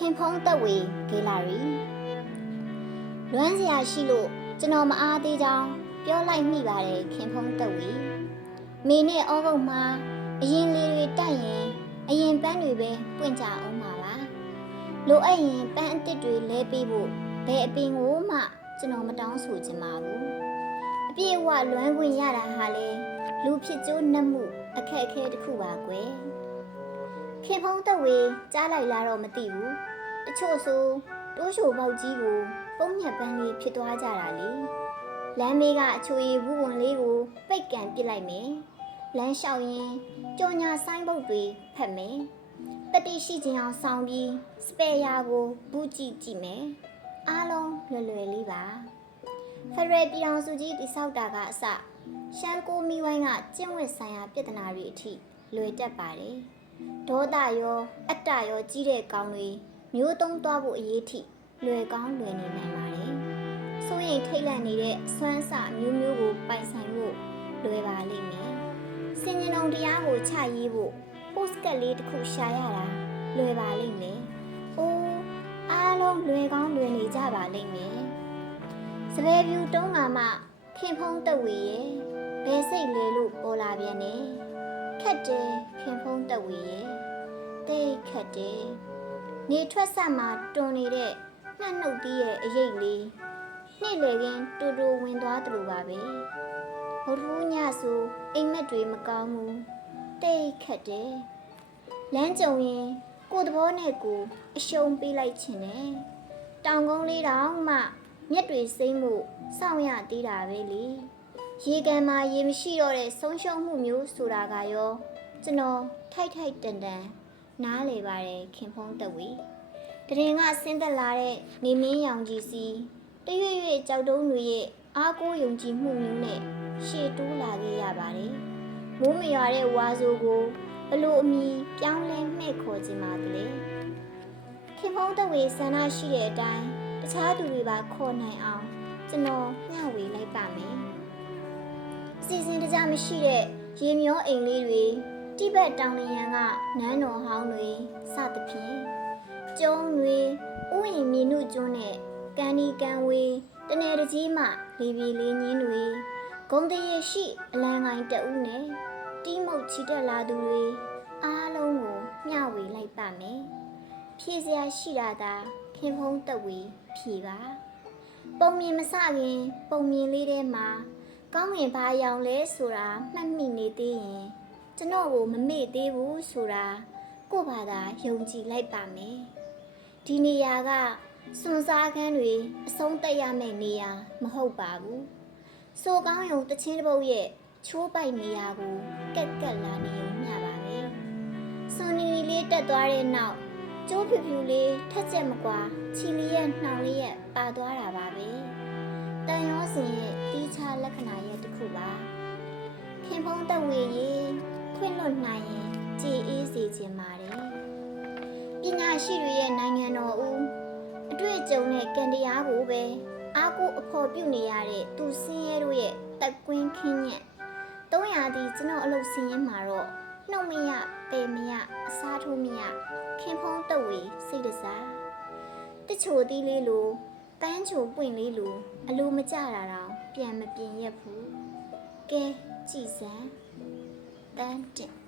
ခင်ဖုံးသက်ဝေဂေလာရီလွမ်းစရာရှိလို့ကျွန်တော်မအားသေးကြောင်းပြောလိုက်မိပါတယ်ခင်ဖုံးသက်ဝေမေနဲ့ဩဂုတ်မှာအရင်လေးတွေတိုက်ရင်အရင်ပန်းတွေပဲပွင့်ကြအောင်ပါပါလိုအပ်ရင်ပန်းအစ်စ်တွေလဲပေးဖို့ဘယ်အပင်ကိုမှကျွန်တော်မတောင်းဆိုချင်ပါဘူးအပြည့်အဝလွမ်းခွင့်ရတာဟာလေလူဖြစ်ကျိုးနှက်မှုအခက်အခဲတစ်ခုပါကွယ်ခင်ဖုံးသက်ဝေကြားလိုက်လားတော့မသိဘူးတချို့ဆိုတိုးချိုပေါက်ကြီးကိုပုံညက်ပန်းလေးဖြစ်သွားကြတာလေလမ်းမေးကအချိုရည်ဘူးဝင်လေးကိုပိတ်ကန်ပစ်လိုက်မယ်လမ်းလျှောက်ရင်ကြော်ညာဆိုင်ဘုတ်တွေဖတ်မယ်တတိရှိခြင်းအောင်ဆောင်ပြီးစပယ်ယာကိုဘူးကြည့်မယ်အားလုံးလွယ်လွယ်လေးပါဖရယ်ပြည်အောင်စုကြီးတိဆောက်တာကအစရှမ်းကိုမီဝိုင်းကကျင့်ဝတ်ဆိုင်ရာပြဿနာတွေအထိလွယ်တတ်ပါတယ်ဒေါသရောအတ္တရောကြီးတဲ့ကောင်းတွေမျိုးသုံးသွားဖို့အရေးထိလွယ်ကောင်းလွယ်နေနိုင်ပါတယ်ဆိုရင်ထိတ်လန့်နေတဲ့စွမ်းစမျိုးမျိုးကိုပိုင်ဆိုင်ဖို့လွယ်ပါလိမ့်မယ်စင်ញံုံတရားကိုချရေးဖို့ post ကလေးတစ်ခုရှာရတာလွယ်ပါလိမ့်မယ်အိုးအားလုံးလွယ်ကောင်းလွယ်နေကြပါလိမ့်မယ်စပယ်ဖြူတုံးကမှခင်ဖုံးသက်ဝေရဲ့ဘယ်စိတ်လဲလို့ပေါ်လာပြန်နေခက်တယ်ခင်ဖုံးသက်ဝေရဲ့တိတ်ခက်တယ်နေထွက်ဆက်မှာတွန်နေတဲ့နှက်နှုတ်တီးရဲ့အရေးလေးနေ့လေကင်းတူတူဝင်သွားတယ်လို့ပါပဲဘုရူးညဆိုအိမ်မက်တွေမကောင်းဘူးတိတ်ခက်တယ်လမ်းကြုံရင်ကိုယ်သဘောနဲ့ကိုအရှုံးပေးလိုက်ခြင်းနဲ့တောင်ကုန်းလေးတောင်မှမျက်တွေစိမ့်မှုစောင့်ရသေးတာပဲလေရေကန်မှာရေမရှိတော့တဲ့ဆုံးရှုံးမှုမျိုးဆိုတာကရောကျွန်တော်ထိုက်တန်နားလေပါတယ်ခင်ဖုံးသက်ဝေတရင်ကဆင်းသက်လာတဲ့နေမင်းရောင်ကြီးစီတရွေ့ရွေ့ကြောက်တုံးတွေရဲ့အားကိုးယုံကြည်မှုမျိုးနဲ့ရှေ့တိုးလာခဲ့ရပါတယ်မိုးမရွာတဲ့ဝါဆိုကိုဘလို့အမီပြောင်းလဲမှဲ့ခေါ်ခြင်းပါတလေခင်ဖုံးသက်ဝေဆန္ဒရှိတဲ့အတိုင်းတခြားသူတွေပါခေါ်နိုင်အောင်ကျွန်တော်မျှဝေလိုက်ပါမယ်စီစဉ်တကြမရှိတဲ့ရေမျောအိမ်လေးတွေတိဘက်တောင်လျံကနန်းတော်ဟောင်းတွေစသဖြင့်ကျုံတွေဥယျာဉ်မြေနုကျွန်းနဲ့ကန်ဒီကန်ဝေးတနယ်တကြီးမှလေပြေလေးညင်းတွေဂုံတရရှိအလံကိုင်းတအုပ်နဲ့တီးမုတ်ချီတက်လာသူတွေအားလုံးကိုမျှဝေလိုက်ပါမယ်ဖြည့်စရာရှိတာသာခင်ဖုံးသက်ဝေဖြည့်ပါပုံမြင်မစခင်ပုံမြင်လေးထဲမှာကောင်းငင်ဘာရောင်လဲဆိုတာမှတ်မိနေသေးရင်ကျွန်တော်ကိုမမေ့သေးဘူးဆိုတာကို့ဘာသာယုံကြည်လိုက်ပါမယ်ဒီနေရာကစွန်စားခန်းတွေအဆုံးသက်ရမယ့်နေရာမဟုတ်ပါဘူးစိုးကောင်းယုံတချင်းတစ်ပုတ်ရဲ့ချိုးပိုက်နေရာကိုကက်လာနေုံမျှပါပဲစွန်နီလေးတက်သွားတဲ့နောက်ကျိုးဖြူဖြူလေးထက်ချက်မကွာချီလီရဲ့နှောင်လေးရဲ့ပါသွားတာပါပဲတန်ရောစင်ရဲ့တီးခြားလက္ခဏာရဲ့တစ်ခုပါခင်ဖုံးသက်ဝေရေခွင့်လွတ်နိုင်ရင်ကြည်အေးစေခြင်းပါတယ်ပညာရှိတွေရဲ့နိုင်ငံတော်ဦးအတွေ့အကြုံနဲ့ကံတရားကိုပဲအားကိုးအဖို့ပြုနေရတဲ့သူစင်းရဲတို့ရဲ့တက်ကွင်းခင်းညက်300ဒီကျွန်တော်အလုပ်စင်းရင်မှာတော့နှုတ်မရပေမရအစားထိုးမရခင်ဖုံးသက်ဝေစိတ်တစားတချို့တီးလေးလိုပန်းချိုပွင့်လေးလိုအလိုမကြတာတော့ပြန်မပြင်ရက်ဘူးကဲကြည်စမ်းတန်းတင်